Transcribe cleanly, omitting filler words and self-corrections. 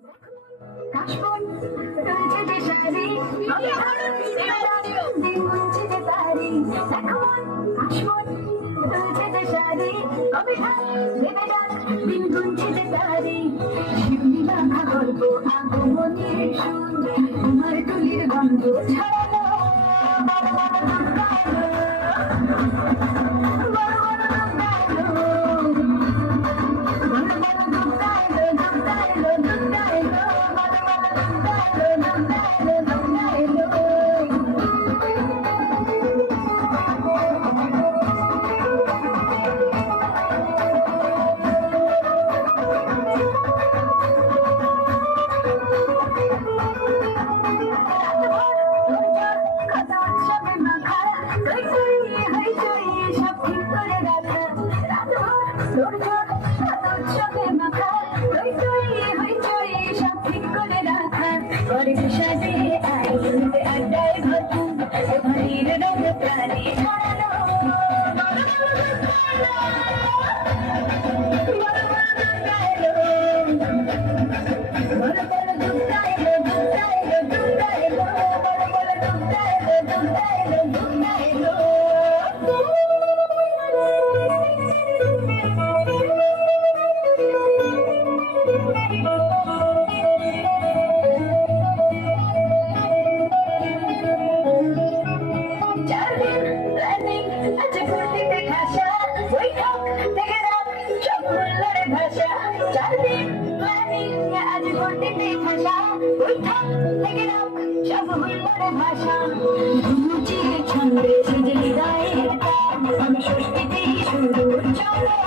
কাশবন তুলছে যে শাড়ি দিন গুনছে যে তারি এখন কাশবন তুলছে যে শাড়ি কবে দেবে ডাক দিন গুনছে যে তারি শিউলি মাখা গল্প আগমনের সুর তোমার তুলির গন্ধ ছড়ানো আড্ডায় ভরপুর ঘরের রঙ প্রাণে ছড়ানো ভাষা ছন্দে সেজে হৃদয়ের আমি ষষ্ঠীতে শুরু চলো